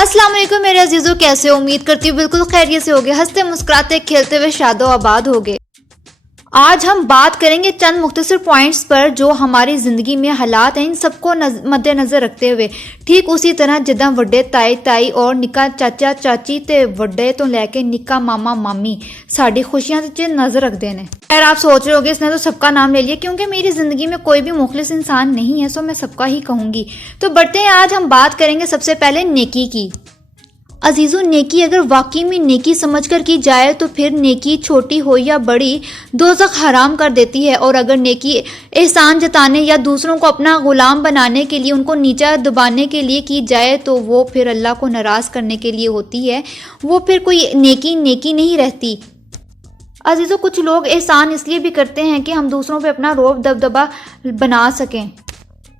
अस्सलाम वालेकुम मेरे अजीजों, कैसे हो? उम्मीद करती हूँ बिल्कुल खैरियत से होगे, हंसते मुस्कुराते खेलते हुए शादो आबाद होगे। आज हम बात करेंगे चंद मुख्तसर पॉइंट्स पर जो हमारी ज़िंदगी में हालात हैं, इन सबको मद्देनज़र रखते हुए। ठीक उसी तरह जिदा वड्डे ताई ताई और निक्का चाचा चाची ते वड्डे तो लैके निक्का मामा मामी साड़ी खुशियां नज़र रखते हैं। खैर आप सोच रहे होगे इसने तो सबका नाम ले लिया, क्योंकि मेरी ज़िंदगी में कोई भी मुखलिस इंसान नहीं है, सो मैं सबका ही कहूँगी। तो बढ़ते हैं, आज हम बात करेंगे सबसे पहले नेकी की। अजीज़ों, नेकी अगर वाकई में नेकी समझकर की जाए तो फिर नेकी छोटी हो या बड़ी दोज़ख हराम कर देती है। और अगर नेकी एहसान जताने या दूसरों को अपना गुलाम बनाने के लिए, उनको नीचा दबाने के लिए की जाए तो वो फिर अल्लाह को नाराज़ करने के लिए होती है। वो फिर कोई नेकी नहीं रहती। अजीज़ों, कुछ लोग एहसान इसलिए भी करते हैं कि हम दूसरों पे अपना रौब दबदबा बना सकें।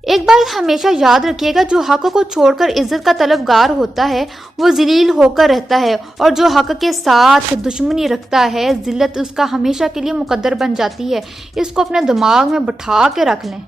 एक बात हमेशा याद रखिएगा, जो हक को छोड़कर इज्जत का तलबगार होता है वो ज़लील होकर रहता है, और जो हक के साथ दुश्मनी रखता है ज़िल्लत उसका हमेशा के लिए मुकद्दर बन जाती है। इसको अपने दिमाग में बैठा के रख लें।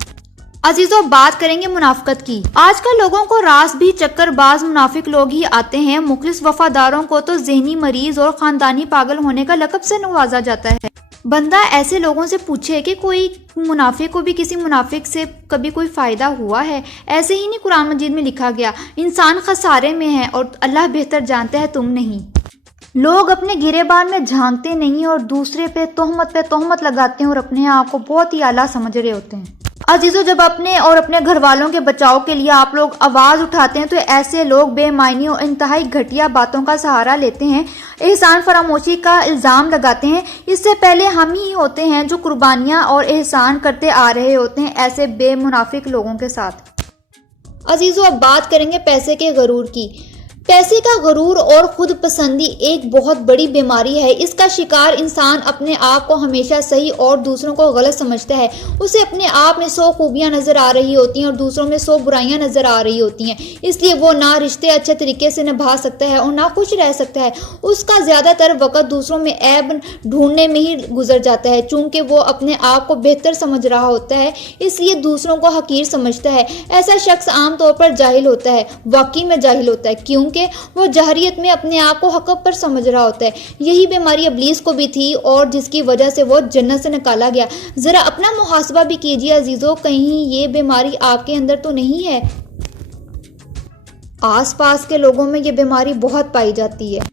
अजीज़ों, बात करेंगे मुनाफिकत की। आजकल लोगों को रास भी चक्करबाज मुनाफिक लोग ही आते हैं। मुखलिस वफादारों को तो ज़हनी मरीज और ख़ानदानी पागल होने का लक़ब से नवाजा जाता है। बंदा ऐसे लोगों से पूछे कि कोई मुनाफिक को भी किसी मुनाफिक से कभी कोई फ़ायदा हुआ है? ऐसे ही नहीं कुरान मजीद में लिखा गया, इंसान खसारे में है और अल्लाह बेहतर जानता है, तुम नहीं। लोग अपने गिरेबान में झांकते नहीं और दूसरे पे तोहमत लगाते हैं और अपने आप को बहुत ही आला समझ रहे होते हैं। अजीज़ों, जब अपने और अपने घर वालों के बचाव के लिए आप लोग आवाज़ उठाते हैं तो ऐसे लोग बेमायनी और इंतहाई घटिया बातों का सहारा लेते हैं, एहसान फरामोशी का इल्ज़ाम लगाते हैं। इससे पहले हम ही होते हैं जो कुर्बानियाँ और एहसान करते आ रहे होते हैं ऐसे बेमुनाफिक लोगों के साथ। अजीज़ों, अब बात करेंगे पैसे के गरूर की। पैसे का गरूर और खुद पसंदी एक बहुत बड़ी बीमारी है। इसका शिकार इंसान अपने आप को हमेशा सही और दूसरों को गलत समझता है। उसे अपने आप में 100 खूबियां नज़र आ रही होती हैं और दूसरों में 100 बुराइयां नज़र आ रही होती हैं। इसलिए वो ना रिश्ते अच्छे तरीके से निभा सकता है और ना खुश रह सकता है। उसका ज़्यादातर वक्त दूसरों में ऐब ढूंढने में ही गुजर जाता है। चूँकि वो अपने आप को बेहतर समझ रहा होता है, इसलिए दूसरों को हकीर समझता है। ऐसा शख्स आमतौर पर जाहिल होता है, वाकई में जाहिल होता है, क्योंकि वो जहरियत में अपने आप को हक पर समझ रहा होता है। यही बीमारी इब्लीस को भी थी और जिसकी वजह से वो जन्नत से निकाला गया। जरा अपना मुहासबा भी कीजिए अजीजों, कहीं ये बीमारी आपके अंदर तो नहीं है? आसपास के लोगों में ये बीमारी बहुत पाई जाती है।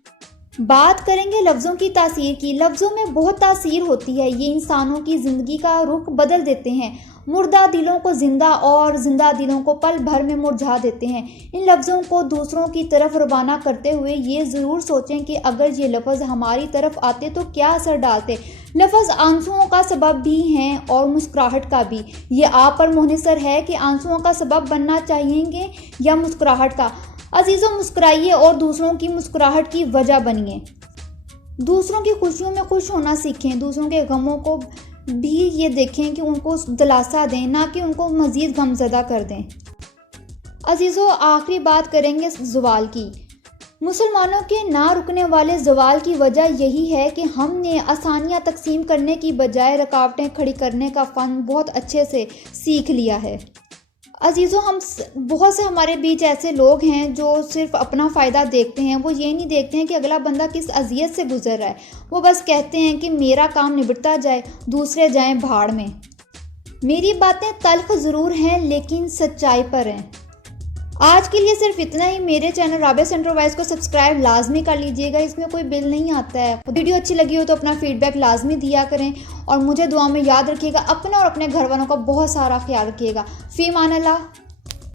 बात करेंगे लफ्ज़ों की तासीर की। लफ्ज़ों में बहुत तासीर होती है, ये इंसानों की ज़िंदगी का रुख बदल देते हैं। मुर्दा दिलों को जिंदा और जिंदा दिलों को पल भर में मुरझा देते हैं। इन लफ्ज़ों को दूसरों की तरफ रवाना करते हुए ये ज़रूर सोचें कि अगर ये लफ्ज़ हमारी तरफ आते तो क्या असर डालते। लफ्ज़ आंसुओं का सबब भी हैं और मुस्कुराहट का भी। ये आप पर मुनहसर है कि आंसुओं का सबब बनना चाहिए या मुस्कुराहट का। अजीज़ों, मुस्कुराइए और दूसरों की मुस्कुराहट की वजह बनिए। दूसरों की खुशियों में खुश होना सीखें। दूसरों के गमों को भी ये देखें कि उनको दिलासा दें, ना कि उनको मज़ीद गमज़दा कर दें। अजीज़ों, आखिरी बात करेंगे ज़वाल की। मुसलमानों के ना रुकने वाले ज़वाल की वजह यही है कि हमने आसानियाँ तकसीम करने की बजाय रुकावटें खड़ी करने का फ़न बहुत अच्छे से सीख लिया है। अजीज़ों, हम बहुत से हमारे बीच ऐसे लोग हैं जो सिर्फ अपना फ़ायदा देखते हैं। वो ये नहीं देखते हैं कि अगला बंदा किस अज़ियत से गुजर रहा है। वो बस कहते हैं कि मेरा काम निबटता जाए, दूसरे जाएं भाड़ में। मेरी बातें तल्ख ज़रूर हैं लेकिन सच्चाई पर हैं। आज के लिए सिर्फ इतना ही। मेरे चैनल राबिया सेंट्रल वॉइस को सब्सक्राइब लाजमी कर लीजिएगा, इसमें कोई बिल नहीं आता है। वीडियो अच्छी लगी हो तो अपना फीडबैक लाजमी दिया करें और मुझे दुआ में याद रखिएगा। अपना और अपने घर वालों का बहुत सारा ख्याल रखिएगा। फ़ी अमान अल्लाह।